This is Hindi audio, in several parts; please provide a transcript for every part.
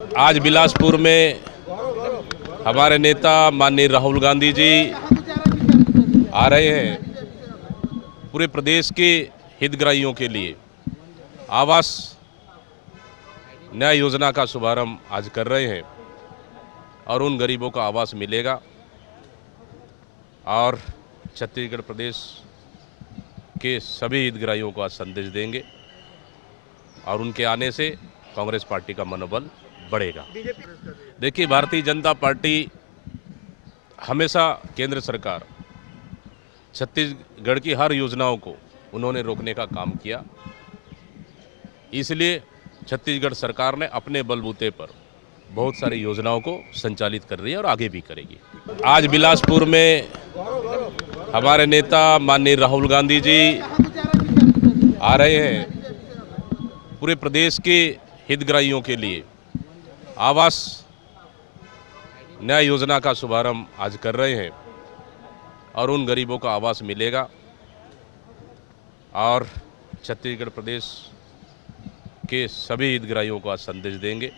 आज बिलासपुर में हमारे नेता माननीय राहुल गांधी जी आ रहे हैं। पूरे प्रदेश के हितग्राहियों के लिए आवास न्याय योजना का शुभारंभ आज कर रहे हैं और उन गरीबों को आवास मिलेगा और छत्तीसगढ़ प्रदेश के सभी हितग्राहियों को आज संदेश देंगे और उनके आने से कांग्रेस पार्टी का मनोबल बढ़ेगा। देखिए, भारतीय जनता पार्टी हमेशा केंद्र सरकार छत्तीसगढ़ की हर योजनाओं को उन्होंने रोकने का काम किया। इसलिए छत्तीसगढ़ सरकार ने अपने बलबूते पर बहुत सारी योजनाओं को संचालित कर रही है और आगे भी करेगी। आज बिलासपुर में हमारे नेता माननीय राहुल गांधी जी आ रहे हैं। पूरे प्रदेश के हितग्राहियों के लिए आवास न्याय योजना का शुभारंभ आज कर रहे हैं और उन गरीबों को आवास मिलेगा और छत्तीसगढ़ प्रदेश के सभी हितग्राहियों को आज संदेश देंगे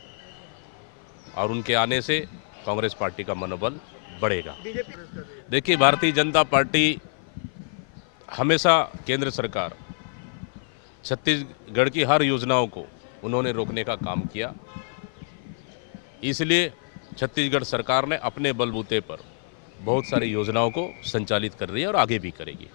और उनके आने से कांग्रेस पार्टी का मनोबल बढ़ेगा। देखिए, भारतीय जनता पार्टी हमेशा केंद्र सरकार छत्तीसगढ़ की हर योजनाओं को उन्होंने रोकने का काम किया। इसलिए छत्तीसगढ़ सरकार ने अपने बलबूते पर बहुत सारी योजनाओं को संचालित कर रही है और आगे भी करेगी।